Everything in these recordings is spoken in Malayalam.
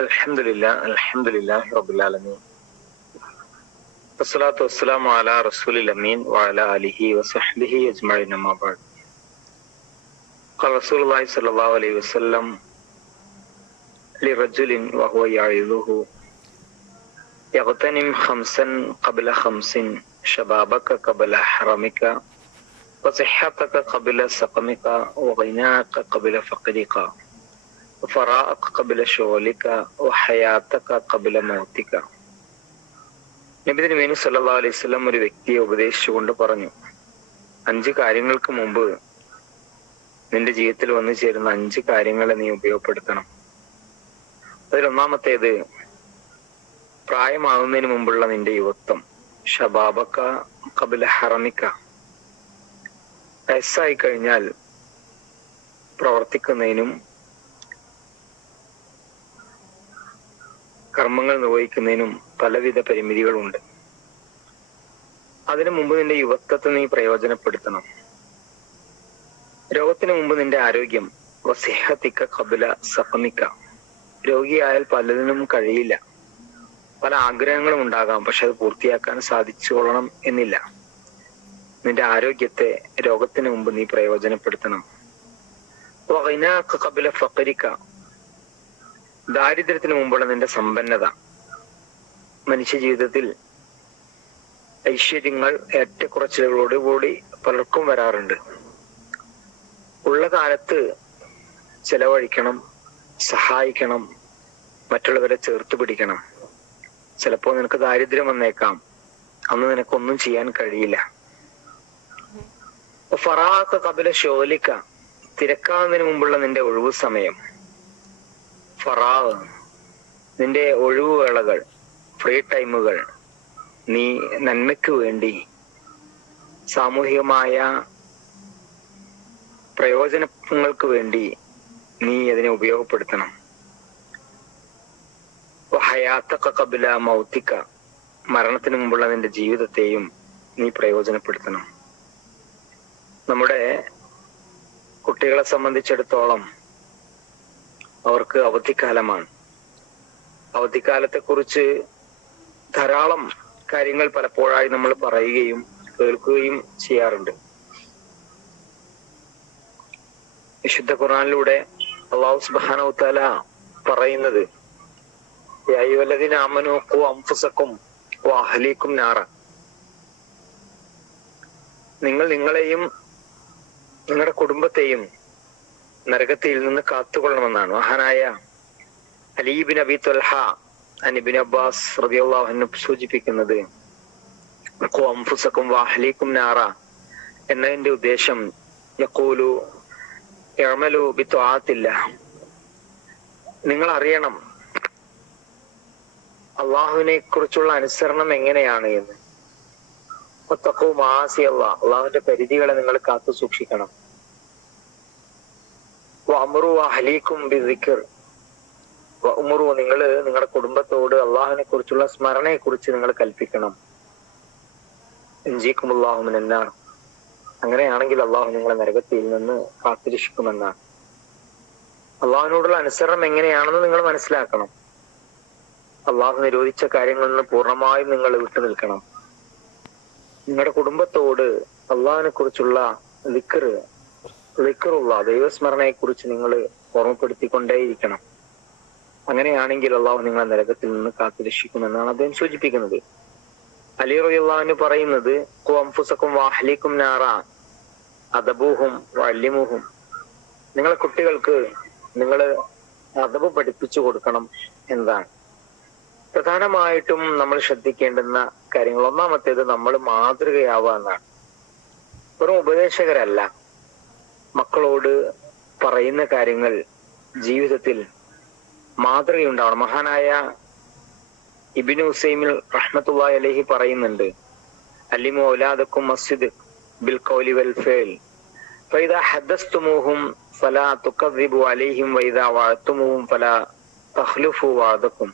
الحمد لله الحمد لله رب العالمين. والصلاة والسلام على رسول الأمين وعلى آله وصحبه أجمعين أما بعد. قال رسول الله صلى الله عليه وسلم لرجل وهو يعظه يغتنم خمسا قبل خمس شبابك قبل حرمك وصحتك قبل سقمك وغناك قبل فقرك ഫറാഖ് കബില ഷോലിക്ക ഹയാത്തക്ക കബില മൗത്തിക്ക നബിദിന് മീനു സല്ലാ അലൈഹി സ്വലം ഒരു വ്യക്തിയെ ഉപദേശിച്ചുകൊണ്ട് പറഞ്ഞു അഞ്ച് കാര്യങ്ങൾക്ക് മുമ്പ് നിന്റെ ജീവിതത്തിൽ വന്നു ചേരുന്ന അഞ്ച് കാര്യങ്ങളെ നീ ഉപയോഗപ്പെടുത്തണം. അതിലൊന്നാമത്തേത് പ്രായമാകുന്നതിന് മുമ്പുള്ള നിന്റെ യുവത്വം ഷബാബക്ക കബില ഹറമിക്ക. വയസ്സായി കഴിഞ്ഞാൽ പ്രവർത്തിക്കുന്നതിനും കർമ്മങ്ങൾ നിർവഹിക്കുന്നതിനും പലവിധ പരിമിതികളുണ്ട്. അതിനു മുമ്പ് നിന്റെ യുവത്വത്തെ നീ പ്രയോജനപ്പെടുത്തണം. രോഗത്തിന് മുമ്പ് നിന്റെ ആരോഗ്യം വസിഹത്തിക്ക കബുല സഫമിക്ക രോഗിയായാൽ പലതിനും കഴിയില്ല. പല ആഗ്രഹങ്ങളും ഉണ്ടാകാം പക്ഷെ അത് പൂർത്തിയാക്കാൻ സാധിച്ചുകൊള്ളണം എന്നില്ല. നിന്റെ ആരോഗ്യത്തെ രോഗത്തിന് മുമ്പ് നീ പ്രയോജനപ്പെടുത്തണം. കബില ഫക്കരിക്ക ദാരിദ്ര്യത്തിന് മുമ്പുള്ള നിന്റെ സമ്പന്നത. മനുഷ്യ ജീവിതത്തിൽ ഐശ്വര്യങ്ങൾ ഏറ്റക്കുറച്ചിലുകളോടുകൂടി പലർക്കും വരാറുണ്ട്. ഉള്ള കാലത്ത് ചെലവഴിക്കണം സഹായിക്കണം മറ്റുള്ളവരെ ചേർത്ത് പിടിക്കണം. ചിലപ്പോ നിനക്ക് ദാരിദ്ര്യം വന്നേക്കാം. അന്ന് നിനക്കൊന്നും ചെയ്യാൻ കഴിയില്ല. ഫറാത്ത് കപില ഷോലിക്ക തിരക്കാവുന്നതിന് മുമ്പുള്ള നിന്റെ ഒഴിവു സമയം. ഫറാവ് നിന്റെ ഒഴിവുവേളകൾ ഫ്രീ ടൈമുകൾ നീ നന്മയ്ക്ക് വേണ്ടി സാമൂഹികമായ പ്രയോജനങ്ങൾക്ക് വേണ്ടി നീ അതിനെ ഉപയോഗപ്പെടുത്തണം. ഹയാത്തക്ക കബില മൗത്തിക്ക മരണത്തിന് മുമ്പുള്ള നിന്റെ ജീവിതത്തെയും നീ പ്രയോജനപ്പെടുത്തണം. നമ്മുടെ കുട്ടികളെ സംബന്ധിച്ചിടത്തോളം അവർക്ക് അവധിക്കാലമാണ്. അവധിക്കാലത്തെ കുറിച്ച് ധാരാളം കാര്യങ്ങൾ പലപ്പോഴായി നമ്മൾ പറയുകയും കേൾക്കുകയും ചെയ്യാറുണ്ട്. വിശുദ്ധ ഖുറാനിലൂടെ അള്ളാഹു സുബാന പറയുന്നത് നിങ്ങൾ നിങ്ങളെയും നിങ്ങളുടെ കുടുംബത്തെയും നരകത്തിൽ നിന്ന് കാത്തുകൊള്ളണമെന്നാണ്. മഹാനായ അലീബിൻ അബി തൊൽഹ അനിബിൻ അബ്ബാസ് റബിയുള്ളാഹു സൂചിപ്പിക്കുന്നത് അംഫുസക്കും വാഹലീക്കും നാറ എന്നതിന്റെ ഉദ്ദേശം യക്കൂലു യമലു ബിത്വാത്തില്ല നിങ്ങൾ അറിയണം അള്ളാഹുവിനെ കുറിച്ചുള്ള അനുസരണം എങ്ങനെയാണ് എന്ന്. ഒത്തക്കവും ആസി അള്ളാഹ് അള്ളാഹുവിന്റെ പരിധികളെ നിങ്ങൾ കാത്തു സൂക്ഷിക്കണം അമറു അഹലീക്കും ബിദിക്കർ ഉമറു നിങ്ങൾ നിങ്ങളുടെ കുടുംബത്തോട് അള്ളാഹുവിനെ കുറിച്ചുള്ള സ്മരണയെ കുറിച്ച് നിങ്ങൾ കൽപ്പിക്കണം. എഞ്ചിക്കും അള്ളാഹുമിൻ എന്നാണ് അങ്ങനെയാണെങ്കിൽ അള്ളാഹു നിങ്ങളെ നരകത്തിൽ നിന്ന് കാത്തിരക്ഷിക്കുമെന്നാണ്. അള്ളാഹുവിനോടുള്ള അനുസരണം എങ്ങനെയാണെന്ന് നിങ്ങൾ മനസ്സിലാക്കണം. അള്ളാഹു നിരോധിച്ച കാര്യങ്ങളിൽ നിന്ന് പൂർണമായും നിങ്ങൾ വിട്ടു നിൽക്കണം. നിങ്ങളുടെ കുടുംബത്തോട് അള്ളാഹിനെ കുറിച്ചുള്ള ലിക്കറ് ലിക്കറുള്ള ദൈവസ്മരണയെ കുറിച്ച് നിങ്ങൾ ഓർമ്മപ്പെടുത്തിക്കൊണ്ടേയിരിക്കണം. അങ്ങനെയാണെങ്കിൽ അള്ളാഹു നിങ്ങളെ നരകത്തിൽ നിന്ന് കാത്തുരക്ഷിക്കുമെന്നാണ് അദ്ദേഹം സൂചിപ്പിക്കുന്നത്. അലി റബിള്ളാഹിന് പറയുന്നത് വാഹലിക്കും നാറ അദബൂഹും വല്യമുഹും നിങ്ങളെ കുട്ടികൾക്ക് നിങ്ങൾ അദബ് പഠിപ്പിച്ചു കൊടുക്കണം എന്നാണ്. പ്രധാനമായിട്ടും നമ്മൾ ശ്രദ്ധിക്കേണ്ടുന്ന കാര്യങ്ങൾ. ഒന്നാമത്തേത് നമ്മൾ മാതൃകയാവുക എന്നാണ്. വെറും ഉപദേശകരല്ല. മക്കളോട് പറയുന്ന കാര്യങ്ങൾ ജീവിതത്തിൽ മാതൃകയുണ്ടാവണം. മഹാനായ ഇബിനു ഹുസൈമിൽ റഹ്മത്തുള്ള അലഹി പറയുന്നുണ്ട് അല്ലിമു ഔലാദക്കും മസ്ജിദ് ബിൽ കൗലി വൽ ഫേൽ. ഹദ്ദസ്തുമൂഹും ഫല തുക്കദ്ദിബു അലൈഹിം വൈദ വാഴ്ത്തുമുഹും ഫല തഹ്ലുഫു വാദക്കും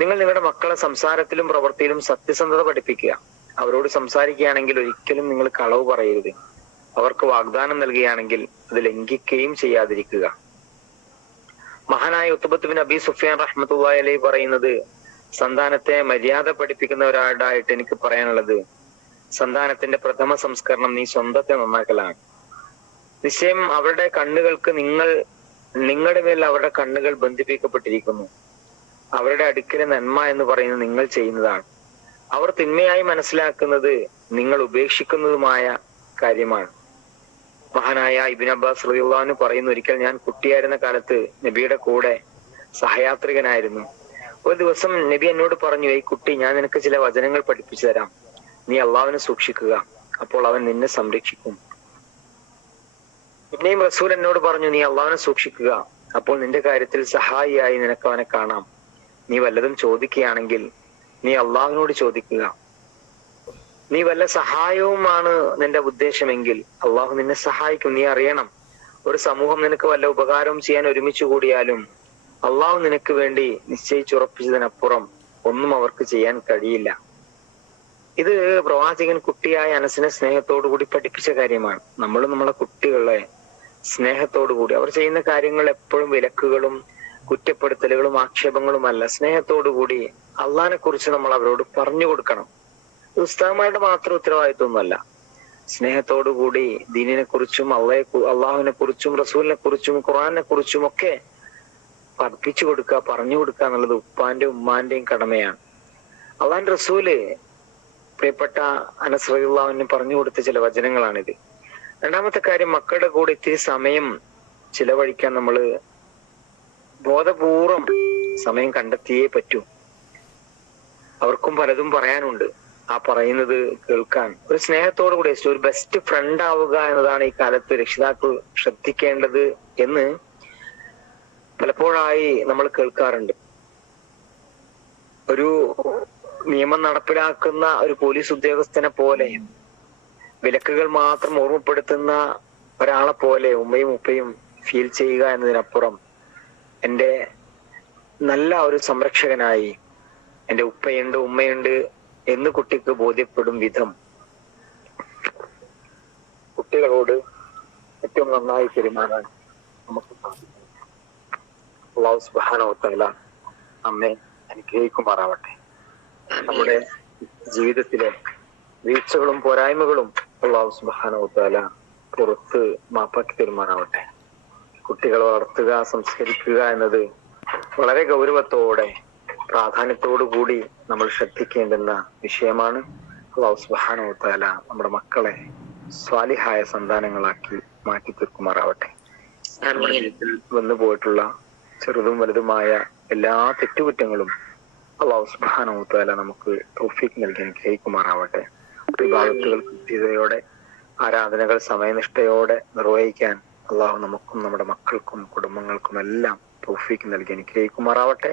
നിങ്ങൾ നിങ്ങളുടെ മക്കളെ സംസാരത്തിലും പ്രവൃത്തിയിലും സത്യസന്ധത പഠിപ്പിക്കുക. അവരോട് സംസാരിക്കുകയാണെങ്കിൽ ഒരിക്കലും നിങ്ങൾ കളവ് പറയരുത്. അവർക്ക് വാഗ്ദാനം നൽകുകയാണെങ്കിൽ അത് ലംഘിക്കുകയും ചെയ്യാതിരിക്കുക. മഹാനായ ഉത്തബത്തുബിൻ അബി സുഫിയാൻ റഹ്മത്തുള്ളാഹി അലൈഹി പറയുന്നത് സന്താനത്തെ മര്യാദ പഠിപ്പിക്കുന്ന ഒരാളായിട്ട് എനിക്ക് പറയാനുള്ളത് സന്താനത്തിന്റെ പ്രഥമ സംസ്കരണം നീ സ്വന്തത്തെ നന്നാക്കലാണ്. നിശ്ചയം അവരുടെ കണ്ണുകൾക്ക് നിങ്ങൾ നിങ്ങളുടെ മേൽ അവരുടെ കണ്ണുകൾ ബന്ധിപ്പിക്കപ്പെട്ടിരിക്കുന്നു. അവരുടെ അടുക്കലെ നന്മ എന്ന് പറയുന്നത് നിങ്ങൾ ചെയ്യുന്നതാണ്. അവർ തിന്മയായി മനസ്സിലാക്കുന്നത് നിങ്ങൾ ഉപേക്ഷിക്കുന്നതുമായ കാര്യമാണ്. മഹാനായ ഇബിൻ അബ്ബാസ് റളിയല്ലാഹു പറയുന്നു ഒരിക്കൽ ഞാൻ കുട്ടിയായിരുന്ന കാലത്ത് നബിയുടെ കൂടെ സഹയാത്രികനായിരുന്നു. ഒരു ദിവസം നബി എന്നോട് പറഞ്ഞു ഈ കുട്ടി ഞാൻ നിനക്ക് ചില വചനങ്ങൾ പഠിപ്പിച്ചു തരാം. നീ അള്ളാവിനെ സൂക്ഷിക്കുക. അപ്പോൾ അവൻ നിന്നെ സംരക്ഷിക്കും. പിന്നെയും റസൂൽ എന്നോട് പറഞ്ഞു നീ അള്ളാവിനെ സൂക്ഷിക്കുക. അപ്പോൾ നിന്റെ കാര്യത്തിൽ സഹായിയായി നിനക്ക് അവനെ കാണാം. നീ വല്ലതും ചോദിക്കുകയാണെങ്കിൽ നീ അള്ളാഹുവിനോട് ചോദിക്കുക. നീ വല്ല സഹായവുമാണ് നിന്റെ ഉദ്ദേശമെങ്കിൽ അള്ളാഹു നിന്നെ സഹായിക്കും നീ അറിയണം. ഒരു സമൂഹം നിനക്ക് വല്ല ഉപകാരവും ചെയ്യാൻ ഒരുമിച്ച് കൂടിയാലും അള്ളാഹു നിനക്ക് വേണ്ടി നിശ്ചയിച്ചുറപ്പിച്ചതിനപ്പുറം ഒന്നും അവർക്ക് ചെയ്യാൻ കഴിയില്ല. ഇത് പ്രവാചകൻ കുട്ടിയായ അനസിനെ സ്നേഹത്തോടു കൂടി പഠിപ്പിച്ച കാര്യമാണ്. നമ്മൾ നമ്മളെ കുട്ടികളെ സ്നേഹത്തോടു കൂടി. അവർ ചെയ്യുന്ന കാര്യങ്ങൾ എപ്പോഴും വിലക്കുകളും കുറ്റപ്പെടുത്തലുകളും ആക്ഷേപങ്ങളും അല്ല സ്നേഹത്തോടു കൂടി അള്ളഹാനെ കുറിച്ച് നമ്മൾ അവരോട് പറഞ്ഞു കൊടുക്കണം. ഉസ്താദന്മാരുടെ മാത്രം ഉത്തരവാദിത്വമൊന്നുമല്ല. സ്നേഹത്തോടു കൂടി ദീനിനെ കുറിച്ചും അള്ളയെ അള്ളാഹുവിനെ കുറിച്ചും റസൂലിനെ കുറിച്ചും ഖുറാനെ കുറിച്ചും ഒക്കെ പഠിപ്പിച്ചു കൊടുക്കുക പറഞ്ഞു കൊടുക്കുക എന്നുള്ളത് ഉപ്പാന്റെ ഉമ്മാന്റെയും കടമയാണ്. അള്ളാൻ റസൂൽ പ്രിയപ്പെട്ട അനസ്രഹുല്ലാവിന് പറഞ്ഞു കൊടുത്ത ചില വചനങ്ങളാണിത്. രണ്ടാമത്തെ കാര്യം മക്കളുടെ കൂടെ ഇത്തിരി സമയം ചിലവഴിക്കാൻ നമ്മൾ ബോധപൂർവം സമയം കണ്ടെത്തിയേ പറ്റൂ. അവർക്കും പലതും പറയാനുണ്ട്. ആ പറയുന്നത് കേൾക്കാൻ. ഒരു സ്നേഹത്തോടു കൂടി ഒരു ബെസ്റ്റ് ഫ്രണ്ട് ആവുക എന്നതാണ് ഈ കാലത്ത് രക്ഷിതാക്കൾ ശ്രദ്ധിക്കേണ്ടത് എന്ന് പലപ്പോഴായി നമ്മൾ കേൾക്കാറുണ്ട്. ഒരു നിയമം നടപ്പിലാക്കുന്ന ഒരു പോലീസ് ഉദ്യോഗസ്ഥനെ പോലെ വിലക്കുകൾ മാത്രം ഓർമ്മപ്പെടുത്തുന്ന ഒരാളെ പോലെ ഉമ്മയും ഉപ്പയും ഫീൽ ചെയ്യുക എന്നതിനപ്പുറം എന്റെ നല്ല ഒരു സംരക്ഷകനായി എന്റെ ഉപ്പയുണ്ട് ഉമ്മയുണ്ട് എന്ന് കുട്ടിക്ക് ബോധ്യപ്പെടും വിധം. കുട്ടികളോട് ഏറ്റവും നന്നായി പെരുമാറാൻ നമുക്ക് സാധിക്കും. അള്ളാഹു സുബാനോത്തല്ല നമ്മെ അനുഗ്രഹിക്കുമാറാവട്ടെ. നമ്മുടെ ജീവിതത്തിലെ വീഴ്ചകളും പോരായ്മകളും അള്ളാഹു സുബാനോത്തല പുറത്ത് മാപ്പാക്കി തരുമാറാവട്ടെ. കുട്ടികളെ വളർത്തുക സംസ്കരിക്കുക എന്നത് വളരെ ഗൗരവത്തോടെ പ്രാധാന്യത്തോടു കൂടി നമ്മൾ ശ്രദ്ധിക്കേണ്ടുന്ന വിഷയമാണ്. അള്ളാഹു സുബാനോത്തല നമ്മുടെ മക്കളെ സ്വാലിഹായ സന്താനങ്ങളാക്കി മാറ്റി തീർക്കുമാറാവട്ടെ. വന്നു പോയിട്ടുള്ള ചെറുതും വലുതുമായ എല്ലാ തെറ്റുകുറ്റങ്ങളും അള്ളാഹു സുബാനോത്തല നമുക്ക് തൗഫീഖ് നൽകി അനുഗ്രഹിക്കുമാറാവട്ടെ. വിഭാഗത്തുകൾ കൃത്യതയോടെ ആരാധനകൾ സമയനിഷ്ഠയോടെ നിർവഹിക്കാൻ അള്ളാഹു നമുക്കും നമ്മുടെ മക്കൾക്കും കുടുംബങ്ങൾക്കും എല്ലാം തൗഫീഖ് നൽകി അനുഗ്രഹിക്കുമാറാവട്ടെ.